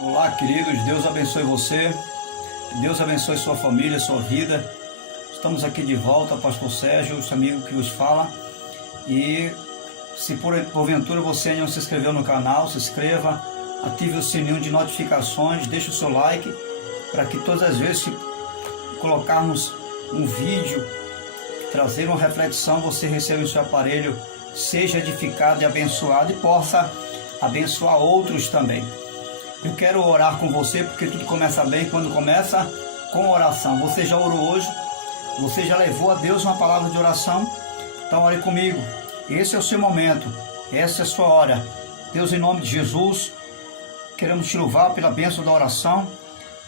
Olá, queridos, Deus abençoe você, Deus abençoe sua família, sua vida. Estamos aqui de volta, Pastor Sérgio, esse amigo que vos fala. E se porventura você não se inscreveu no canal, se inscreva, ative o sininho de notificações, deixe o seu like, para que todas as vezes que colocarmos um vídeo, trazer uma reflexão, você receba em seu aparelho, seja edificado e abençoado e possa abençoar outros também. Eu quero orar com você, porque tudo começa bem quando começa com oração. Você já orou hoje? Você já levou a Deus uma palavra de oração? Então ore comigo. Esse é o seu momento. Essa é a sua hora. Deus, em nome de Jesus, queremos te louvar pela bênção da oração,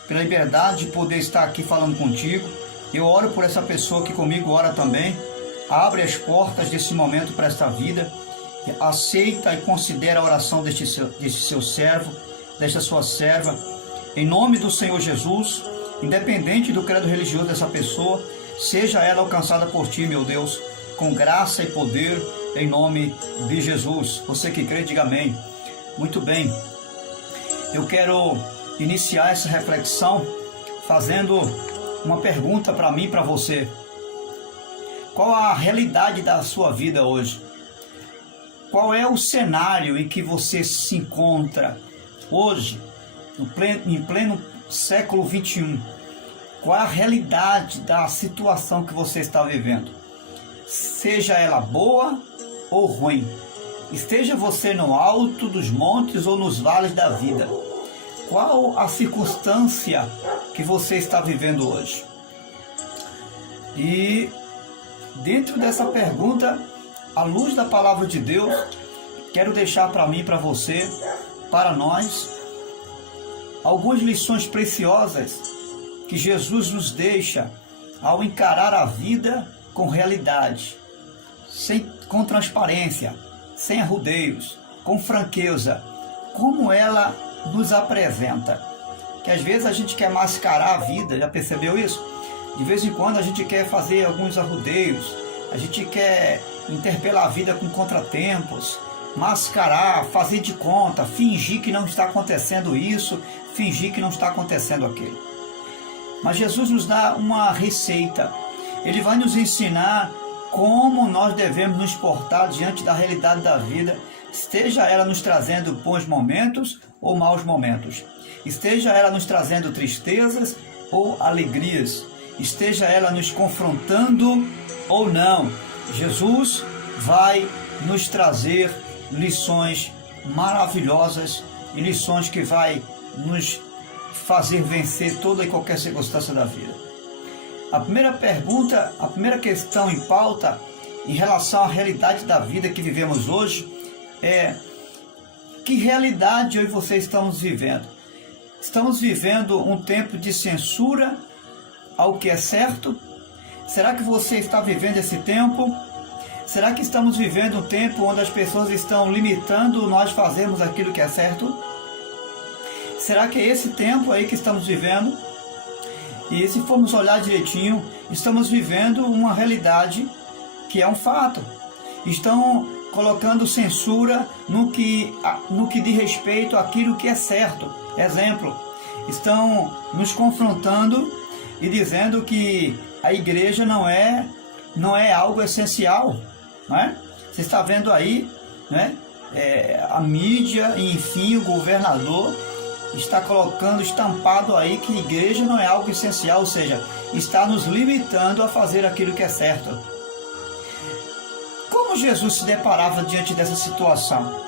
pela liberdade de poder estar aqui falando contigo. Eu oro por essa pessoa que comigo ora também. Abre as portas desse momento para esta vida. Aceita e considera a oração deste seu servo, desta sua serva, em nome do Senhor Jesus, independente do credo religioso dessa pessoa, seja ela alcançada por ti, meu Deus, com graça e poder, em nome de Jesus. Você que crê, diga amém. Muito bem, eu quero iniciar essa reflexão fazendo uma pergunta para mim e para você. Qual a realidade da sua vida hoje? Qual é o cenário em que você se encontra hoje, em pleno século 21, qual é a realidade da situação que você está vivendo? Seja ela boa ou ruim, esteja você no alto dos montes ou nos vales da vida, qual a circunstância que você está vivendo hoje? E dentro dessa pergunta, à luz da palavra de Deus, quero deixar para mim, para você, para nós, algumas lições preciosas que Jesus nos deixa ao encarar a vida com realidade, com transparência, sem arrudeios, com franqueza, como ela nos apresenta. Que às vezes a gente quer mascarar a vida, já percebeu isso? De vez em quando a gente quer fazer alguns arrudeios, a gente quer interpelar a vida com contratempos, mascarar, fazer de conta, fingir que não está acontecendo isso, fingir que não está acontecendo aquilo. Mas Jesus nos dá uma receita. Ele vai nos ensinar como nós devemos nos portar diante da realidade da vida, esteja ela nos trazendo bons momentos ou maus momentos, esteja ela nos trazendo tristezas ou alegrias, esteja ela nos confrontando ou não. Jesus vai nos trazer lições maravilhosas e lições que vai nos fazer vencer toda e qualquer circunstância da vida. A primeira pergunta, a primeira questão em pauta em relação à realidade da vida que vivemos hoje é: que realidade eu e você estamos vivendo? Estamos vivendo um tempo de censura ao que é certo? Será que você está vivendo esse tempo? Será que estamos vivendo um tempo onde as pessoas estão limitando nós fazermos aquilo que é certo? Será que é esse tempo aí que estamos vivendo? E se formos olhar direitinho, estamos vivendo uma realidade que é um fato. Estão colocando censura no que diz respeito àquilo que é certo. Exemplo, estão nos confrontando e dizendo que a igreja não é algo essencial, não é? Você está vendo aí, né? A mídia e enfim o governador está colocando estampado aí que a igreja não é algo essencial, ou seja, está nos limitando a fazer aquilo que é certo. Como Jesus se deparava diante dessa situação?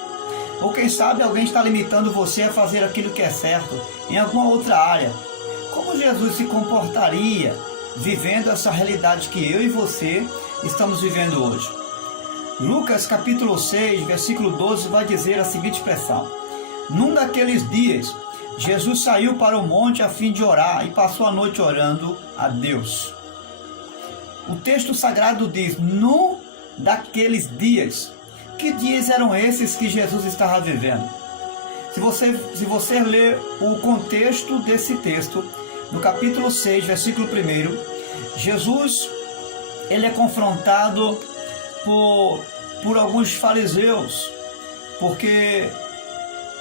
Ou quem sabe alguém está limitando você a fazer aquilo que é certo em alguma outra área? Como Jesus se comportaria vivendo essa realidade que eu e você estamos vivendo hoje? Lucas capítulo 6, versículo 12 vai dizer a seguinte expressão: num daqueles dias, Jesus saiu para o monte a fim de orar e passou a noite orando a Deus. O texto sagrado diz: num daqueles dias. Que dias eram esses que Jesus estava vivendo? Se você ler o contexto desse texto, no capítulo 6, versículo 1, Jesus ele é confrontado por alguns fariseus, porque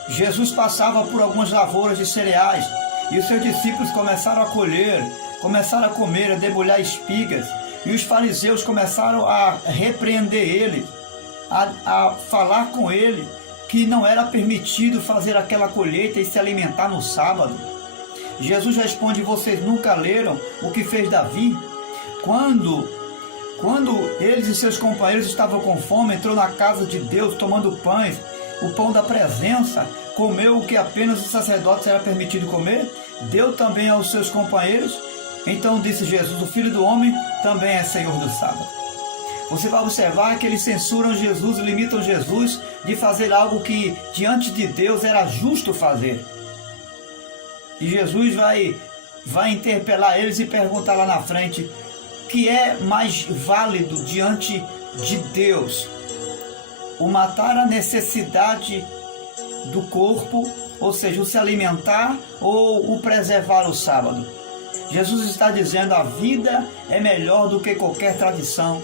Jesus passava por algumas lavouras de cereais e os seus discípulos começaram a colher, começaram a comer, a debulhar espigas, e os fariseus começaram a repreender ele, a falar com ele que não era permitido fazer aquela colheita e se alimentar no sábado. Jesus responde: vocês nunca leram o que fez Davi? Quando eles e seus companheiros estavam com fome, entrou na casa de Deus tomando pães, o pão da presença, comeu o que apenas os sacerdotes era permitido comer, deu também aos seus companheiros. Então disse Jesus: o Filho do Homem também é Senhor do sábado. Você vai observar que eles censuram Jesus, limitam Jesus de fazer algo que diante de Deus era justo fazer. E Jesus vai interpelar eles e perguntar lá na frente: que é mais válido diante de Deus? O matar a necessidade do corpo, ou seja, o se alimentar, ou o preservar o sábado? Jesus está dizendo: a vida é melhor do que qualquer tradição.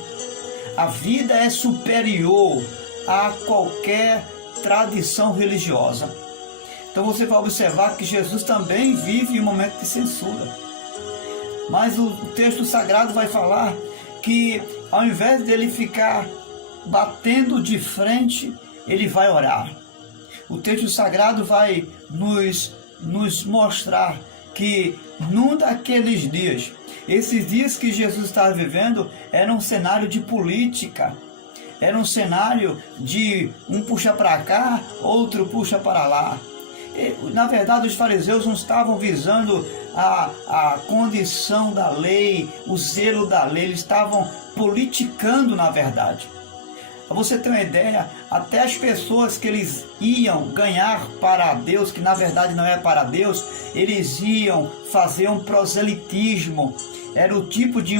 A vida é superior a qualquer tradição religiosa. Então você vai observar que Jesus também vive um momento de censura. Mas o texto sagrado vai falar que ao invés dele ficar batendo de frente, ele vai orar. O texto sagrado vai nos mostrar que num daqueles dias, esses dias que Jesus estava vivendo, era um cenário de política, era um cenário de um puxa para cá, outro puxa para lá. Na verdade, os fariseus não estavam visando a condição da lei, o zelo da lei, eles estavam politicando, na verdade. Para você ter uma ideia, até as pessoas que eles iam ganhar para Deus, que na verdade não é para Deus, eles iam fazer um proselitismo. Era o tipo de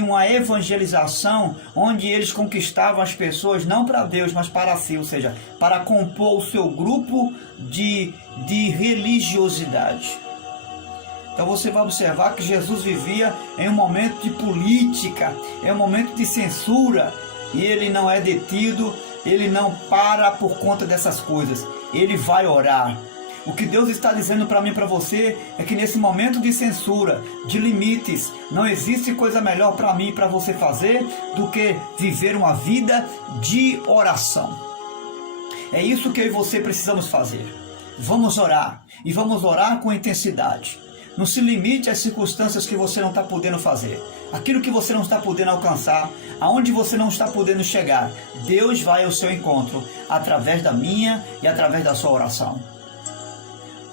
uma evangelização onde eles conquistavam as pessoas não para Deus, mas para si, ou seja, para compor o seu grupo de religiosidade. Então você vai observar que Jesus vivia em um momento de política, em um momento de censura, e ele não é detido, ele não para por conta dessas coisas, ele vai orar. O que Deus está dizendo para mim e para você é que nesse momento de censura, de limites, não existe coisa melhor para mim e para você fazer do que viver uma vida de oração. É isso que eu e você precisamos fazer. Vamos orar, e vamos orar com intensidade. Não se limite às circunstâncias que você não está podendo fazer. Aquilo que você não está podendo alcançar, aonde você não está podendo chegar, Deus vai ao seu encontro, através da minha e através da sua oração.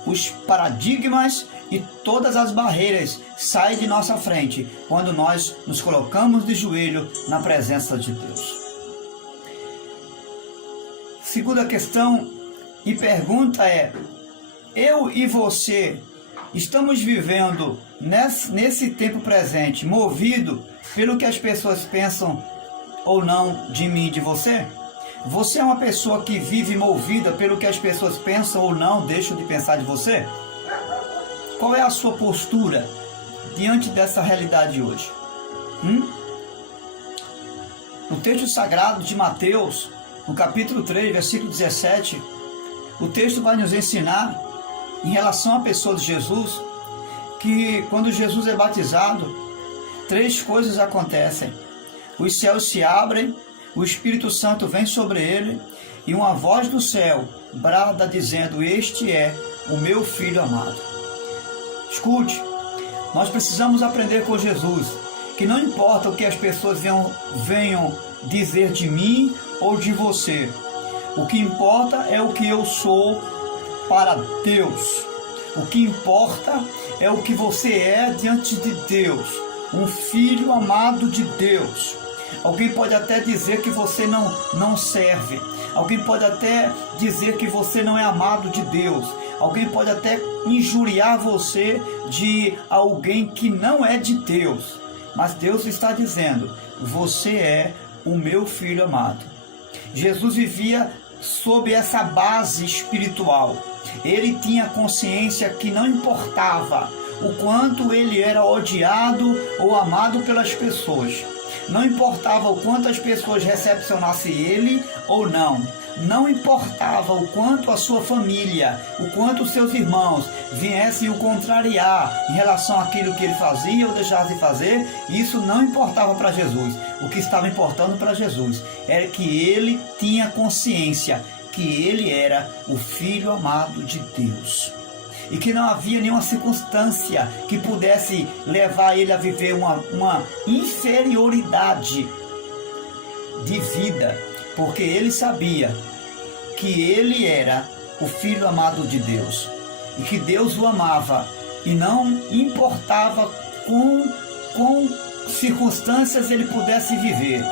Os paradigmas e todas as barreiras saem de nossa frente quando nós nos colocamos de joelho na presença de Deus. Segunda questão e pergunta é: eu e você estamos vivendo nesse tempo presente movido pelo que as pessoas pensam ou não de mim e de você? Você é uma pessoa que vive movida pelo que as pessoas pensam ou não deixam de pensar de você? Qual é a sua postura diante dessa realidade hoje? No texto sagrado de Mateus, no capítulo 3, versículo 17, o texto vai nos ensinar, em relação à pessoa de Jesus, que quando Jesus é batizado, 3 coisas acontecem. Os céus se abrem, o Espírito Santo vem sobre ele, e uma voz do céu brada dizendo: este é o meu Filho amado. Escute, nós precisamos aprender com Jesus, que não importa o que as pessoas venham dizer de mim ou de você, o que importa é o que eu sou para Deus. O que importa é o que você é diante de Deus, um filho amado de Deus. Alguém pode até dizer que você não serve. Alguém pode até dizer que você não é amado de Deus. Alguém pode até injuriar você de alguém que não é de Deus. Mas Deus está dizendo: você é o meu filho amado. Jesus vivia sob essa base espiritual. Ele tinha consciência que não importava o quanto ele era odiado ou amado pelas pessoas. Não importava o quanto as pessoas recepcionassem ele ou não. não importava o quanto a sua família, o quanto os seus irmãos viessem o contrariar em relação àquilo que ele fazia ou deixasse de fazer, isso não importava para Jesus. O que estava importando para Jesus era que ele tinha consciência que ele era o Filho amado de Deus. E que não havia nenhuma circunstância que pudesse levar ele a viver uma inferioridade de vida, porque ele sabia que ele era o Filho amado de Deus e que Deus o amava, e não importava com circunstâncias ele pudesse viver,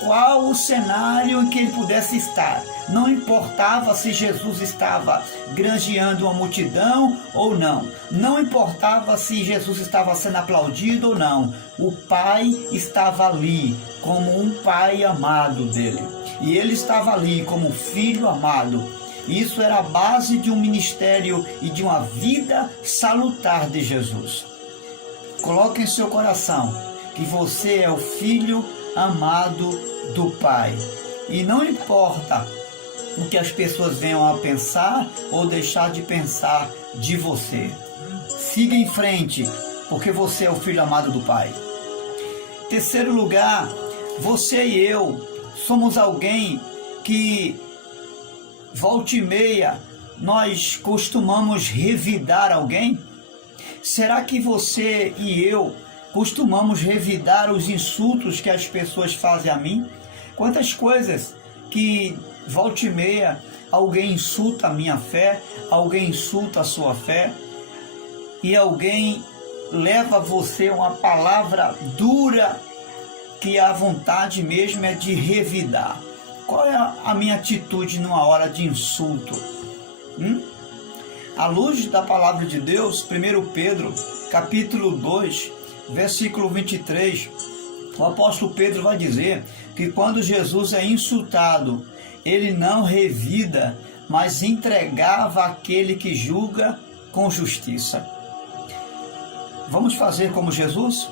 qual o cenário em que ele pudesse estar. Não importava se Jesus estava granjeando uma multidão ou não. Não importava se Jesus estava sendo aplaudido ou não. O Pai estava ali como um Pai amado dele. E ele estava ali como Filho amado. Isso era a base de um ministério e de uma vida salutar de Jesus. Coloque em seu coração que você é o Filho amado do Pai. E não importa o que as pessoas venham a pensar ou deixar de pensar de você. Siga em frente, porque você é o Filho amado do Pai. Terceiro lugar, você e eu somos alguém que, volta e meia, nós costumamos revidar alguém? Será que você e eu costumamos revidar os insultos que as pessoas fazem a mim? Quantas coisas que, volta e meia, alguém insulta a minha fé, alguém insulta a sua fé, e alguém leva a você uma palavra dura que a vontade mesmo é de revidar. Qual é a minha atitude numa hora de insulto? À luz da palavra de Deus, 1 Pedro, capítulo 2, versículo 23, o apóstolo Pedro vai dizer que quando Jesus é insultado, ele não revida, mas entregava aquele que julga com justiça. Vamos fazer como Jesus?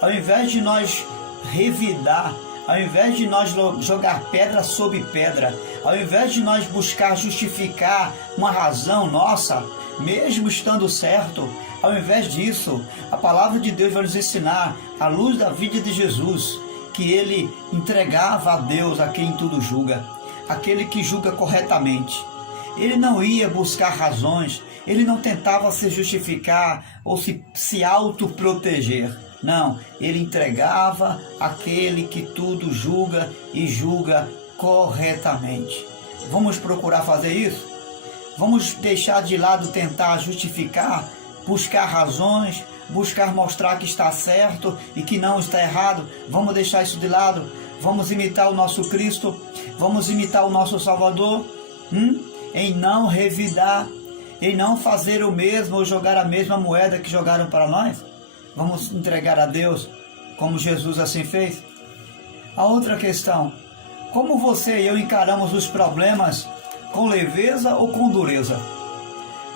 Ao invés de nós revidar, ao invés de nós jogar pedra sobre pedra, ao invés de nós buscar justificar uma razão nossa, mesmo estando certo, ao invés disso, a palavra de Deus vai nos ensinar, à luz da vida de Jesus, que ele entregava a Deus a quem tudo julga, aquele que julga corretamente. Ele não ia buscar razões, ele não tentava se justificar ou se autoproteger. Não, ele entregava aquele que tudo julga e julga corretamente. Vamos procurar fazer isso? Vamos deixar de lado tentar justificar, buscar razões, buscar mostrar que está certo e que não está errado. Vamos deixar isso de lado. Vamos imitar o nosso Cristo, vamos imitar o nosso Salvador, em não revidar, em não fazer o mesmo ou jogar a mesma moeda que jogaram para nós. Vamos entregar a Deus como Jesus assim fez. A outra questão: como você e eu encaramos os problemas, com leveza ou com dureza?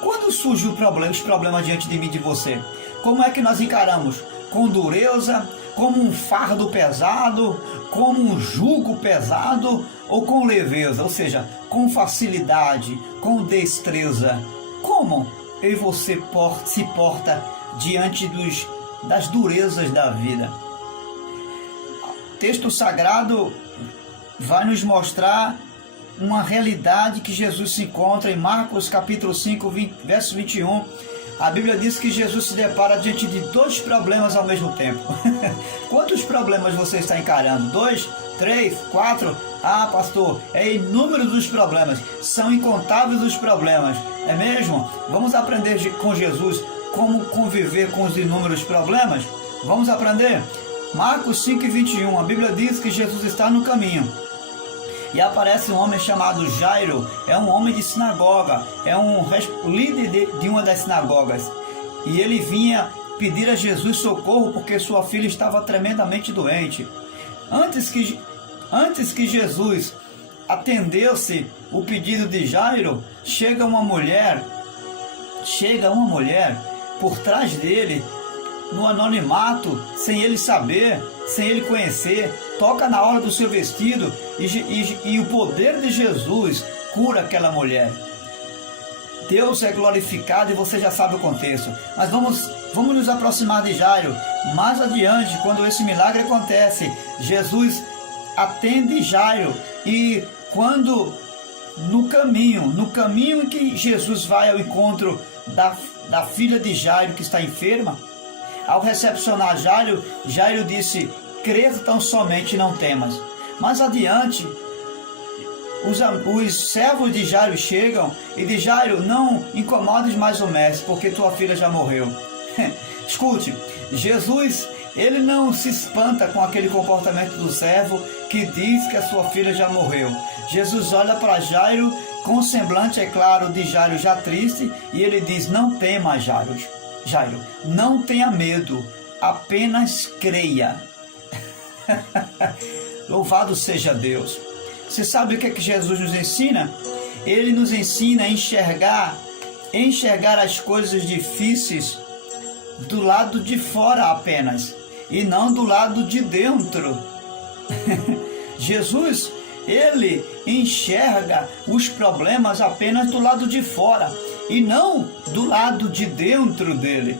Quando surge os problemas diante de mim e de você, como é que nós encaramos? Com dureza, como um fardo pesado, como um jugo pesado, ou com leveza, ou seja, com facilidade, com destreza? Como eu e você se porta diante das durezas da vida? O texto sagrado vai nos mostrar uma realidade que Jesus se encontra em Marcos capítulo 5, verso 21. A Bíblia diz que Jesus se depara diante de dois problemas ao mesmo tempo. Quantos problemas você está encarando? 2, 3, 4? Ah, pastor, é inúmeros os problemas. São incontáveis os problemas. É mesmo? Vamos aprender com Jesus como conviver com os inúmeros problemas? Vamos aprender? Marcos 5, 21. A Bíblia diz que Jesus está no caminho e aparece um homem chamado Jairo. É um homem de sinagoga, é um líder de uma das sinagogas, e ele vinha pedir a Jesus socorro porque sua filha estava tremendamente doente. Antes que Jesus atendesse o pedido de Jairo, chega uma mulher por trás dele, no anonimato, sem ele saber, sem ele conhecer, toca na hora do seu vestido e o poder de Jesus cura aquela mulher. Deus é glorificado e você já sabe o contexto. Mas vamos nos aproximar de Jairo. Mais adiante, quando esse milagre acontece, Jesus atende Jairo, e quando no caminho em que Jesus vai ao encontro da filha de Jairo que está enferma, ao recepcionar Jairo, Jairo disse: crê tão somente, não temas. Mais adiante, os servos de Jairo chegam e dizem: Jairo, não incomodes mais o mestre, porque tua filha já morreu. Escute, Jesus, ele não se espanta com aquele comportamento do servo que diz que a sua filha já morreu. Jesus olha para Jairo com o semblante, é claro, de Jairo já triste, e ele diz: não tema, Jairo, não tenha medo, apenas creia. Louvado seja Deus. Você sabe o que é que Jesus nos ensina? Ele nos ensina a enxergar as coisas difíceis do lado de fora apenas, e não do lado de dentro. Jesus, ele enxerga os problemas apenas do lado de fora e não do lado de dentro dele.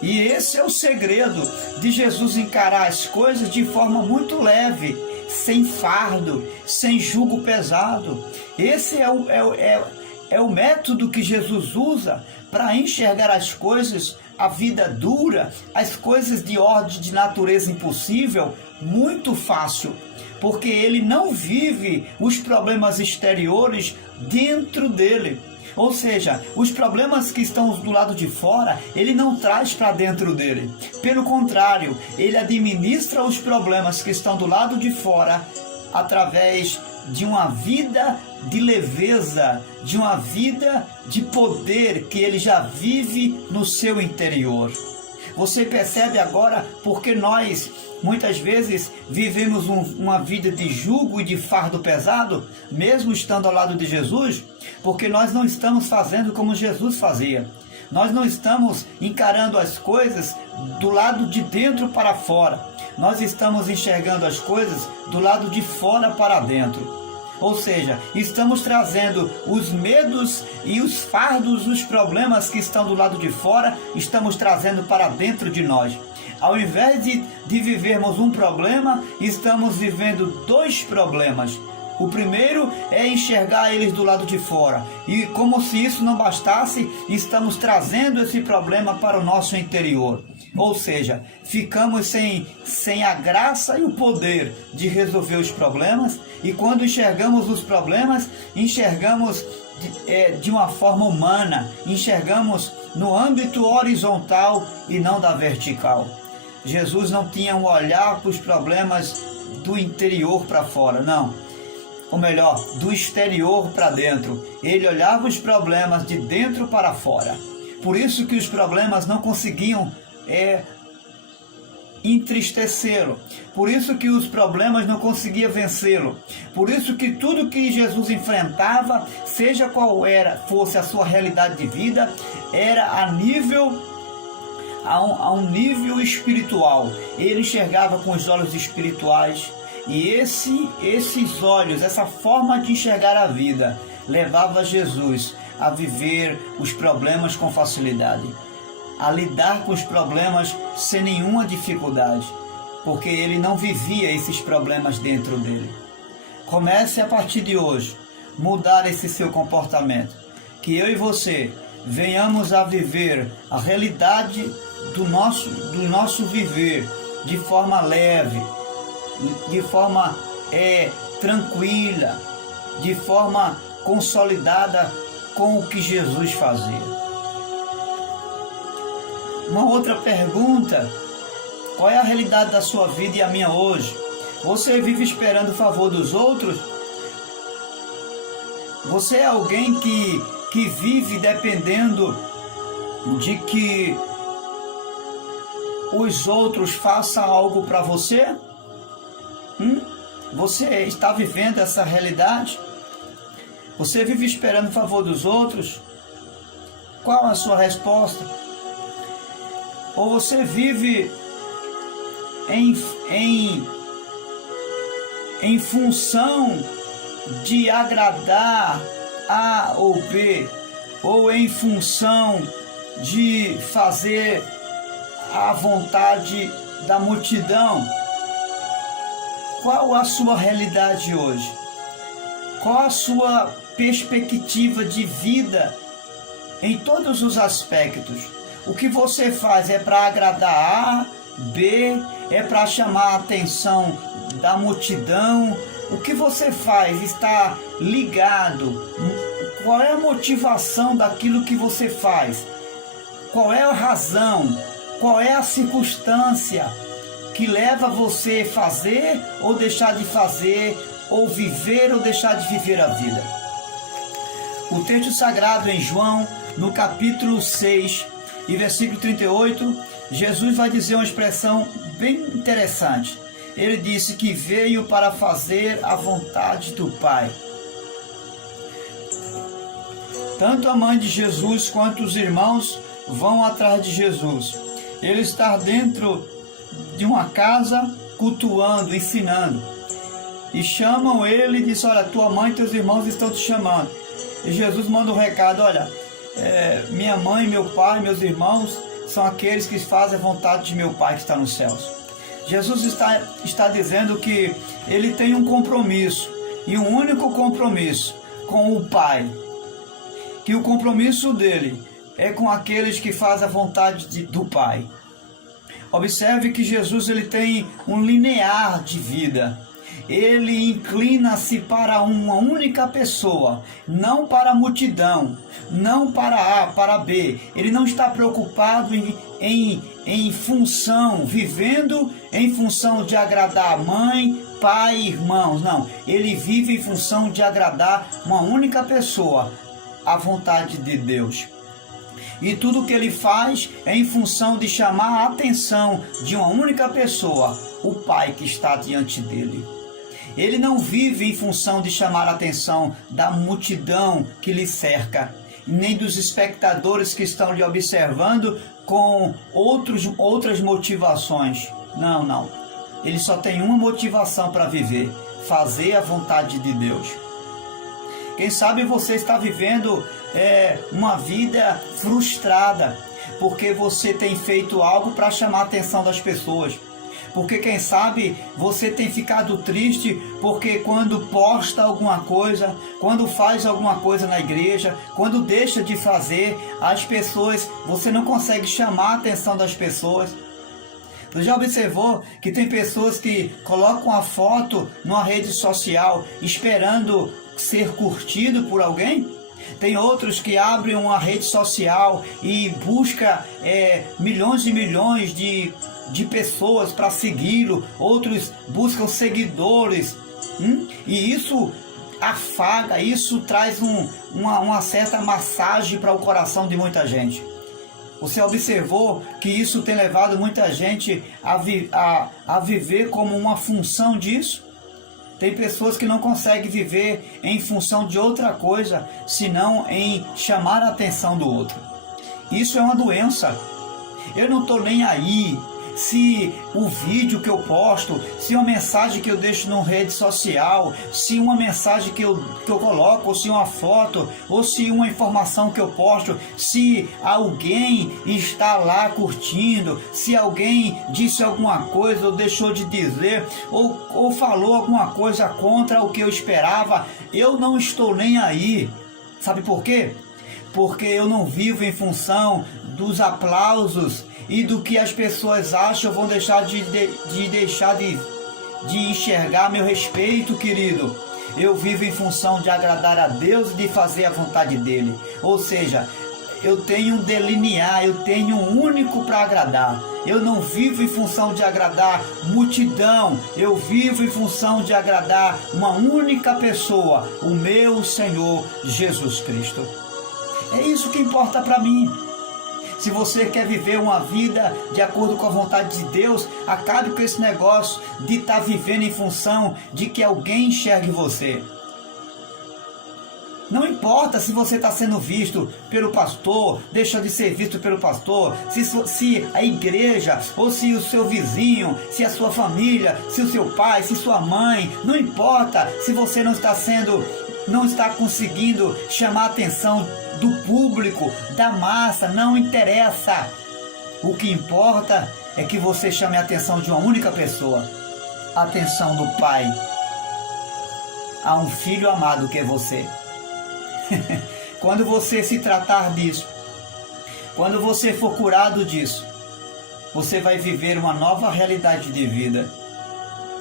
E esse é o segredo de Jesus encarar as coisas de forma muito leve, sem fardo, sem jugo pesado. Esse é o método que Jesus usa para enxergar as coisas, a vida dura, as coisas de ordem de natureza impossível, muito fácil, porque ele não vive os problemas exteriores dentro dele. Ou seja, os problemas que estão do lado de fora, ele não traz para dentro dele. Pelo contrário, ele administra os problemas que estão do lado de fora através de uma vida de leveza, de uma vida de poder que ele já vive no seu interior. Você percebe agora porque nós muitas vezes vivemos uma vida de jugo e de fardo pesado, mesmo estando ao lado de Jesus? Porque nós não estamos fazendo como Jesus fazia. Nós não estamos encarando as coisas do lado de dentro para fora. Nós estamos enxergando as coisas do lado de fora para dentro. Ou seja, estamos trazendo os medos e os fardos, os problemas que estão do lado de fora, estamos trazendo para dentro de nós. Ao invés de vivermos um problema, estamos vivendo dois problemas. O primeiro é enxergar eles do lado de fora. E como se isso não bastasse, estamos trazendo esse problema para o nosso interior. Ou seja, ficamos sem a graça e o poder de resolver os problemas. E quando enxergamos os problemas, enxergamos de uma forma humana. Enxergamos no âmbito horizontal e não da vertical. Jesus não tinha um olhar para os problemas do interior para fora, não. Ou melhor, do exterior para dentro. Ele olhava os problemas de dentro para fora. Por isso que os problemas não conseguiam entristecê-lo. Por isso que os problemas não conseguiam vencê-lo. Por isso que tudo que Jesus enfrentava, seja qual fosse a sua realidade de vida, era a um nível espiritual. Ele enxergava com os olhos espirituais. E esses olhos, essa forma de enxergar a vida, levava Jesus a viver os problemas com facilidade, a lidar com os problemas sem nenhuma dificuldade, porque ele não vivia esses problemas dentro dele. Comece a partir de hoje mudar esse seu comportamento, que eu e você venhamos a viver a realidade do nosso viver de forma leve, de forma tranquila, de forma consolidada com o que Jesus fazia. Uma outra pergunta: qual é a realidade da sua vida e a minha hoje? Você vive esperando o favor dos outros? Você é alguém que vive dependendo de que os outros façam algo para você? Você está vivendo essa realidade? Você vive esperando o favor dos outros? Qual a sua resposta? Ou você vive em função de agradar A ou B, ou em função de fazer a vontade da multidão? Qual a sua realidade hoje? Qual a sua perspectiva de vida em todos os aspectos? O que você faz é para agradar A, B, é para chamar a atenção da multidão? O que você faz está ligado? Qual é a motivação daquilo que você faz? Qual é a razão? Qual é a circunstância que leva você a fazer ou deixar de fazer, ou viver ou deixar de viver a vida? O texto sagrado em João, no capítulo 6 e versículo 38, Jesus vai dizer uma expressão bem interessante. Ele disse que veio para fazer a vontade do Pai. Tanto a mãe de Jesus quanto os irmãos vão atrás de Jesus. Ele está dentro de uma casa cultuando, ensinando. E chamam ele e diz: olha, tua mãe e teus irmãos estão te chamando. E Jesus manda um recado: olha, minha mãe, meu pai, meus irmãos são aqueles que fazem a vontade de meu Pai que está nos céus. Jesus está dizendo que ele tem um compromisso, e um único compromisso com o Pai. Que o compromisso dele é com aqueles que fazem a vontade do Pai. Observe que Jesus ele tem um linear de vida. Ele inclina-se para uma única pessoa, não para a multidão, não para A, para B. Ele não está preocupado em função, vivendo em função de agradar a mãe, pai e irmãos. Não, ele vive em função de agradar uma única pessoa, a vontade de Deus. E tudo que ele faz é em função de chamar a atenção de uma única pessoa, o Pai que está diante dele. Ele não vive em função de chamar a atenção da multidão que lhe cerca, nem dos espectadores que estão lhe observando com outras motivações. Não. Ele só tem uma motivação para viver: fazer a vontade de Deus. Quem sabe você está vivendo uma vida frustrada, porque você tem feito algo para chamar a atenção das pessoas. Porque quem sabe você tem ficado triste porque quando posta alguma coisa, quando faz alguma coisa na igreja, quando deixa de fazer, as pessoas, você não consegue chamar a atenção das pessoas. Você já observou que tem pessoas que colocam a foto numa rede social esperando ser curtido por alguém? Tem outros que abrem uma rede social e busca milhões e milhões de pessoas para segui-lo. Outros buscam seguidores. E isso afaga, isso traz uma certa massagem para o coração de muita gente. Você observou que isso tem levado muita gente a viver como uma função disso? Tem pessoas que não conseguem viver em função de outra coisa, senão em chamar a atenção do outro. Isso é uma doença. Eu não estou nem aí se o vídeo que eu posto, se uma mensagem que eu deixo numa rede social, se uma mensagem que eu coloco, ou se uma foto, ou se uma informação que eu posto, se alguém está lá curtindo, se alguém disse alguma coisa ou deixou de dizer, ou falou alguma coisa contra o que eu esperava, eu não estou nem aí. Sabe por quê? Porque eu não vivo em função dos aplausos e do que as pessoas acham, vão deixar de enxergar meu respeito, querido. Eu vivo em função de agradar a Deus e de fazer a vontade dele. Ou seja, eu tenho um delinear, eu tenho um único para agradar. Eu não vivo em função de agradar multidão, eu vivo em função de agradar uma única pessoa, o meu Senhor Jesus Cristo. É isso que importa para mim. Se você quer viver uma vida de acordo com a vontade de Deus, acabe com esse negócio de estar vivendo em função de que alguém enxergue você. Não importa se você está sendo visto pelo pastor, deixa de ser visto pelo pastor, se a igreja, ou se o seu vizinho, se a sua família, se o seu pai, se sua mãe, não importa se você não está conseguindo chamar a atenção do público, da massa, não interessa. O que importa é que você chame a atenção de uma única pessoa, a atenção do Pai, a um filho amado que é você. Quando você se tratar disso, quando você for curado disso, você vai viver uma nova realidade de vida.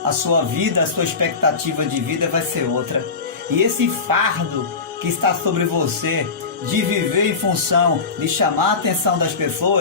A sua vida, a sua expectativa de vida vai ser outra. E esse fardo que está sobre você, de viver em função de chamar a atenção das pessoas,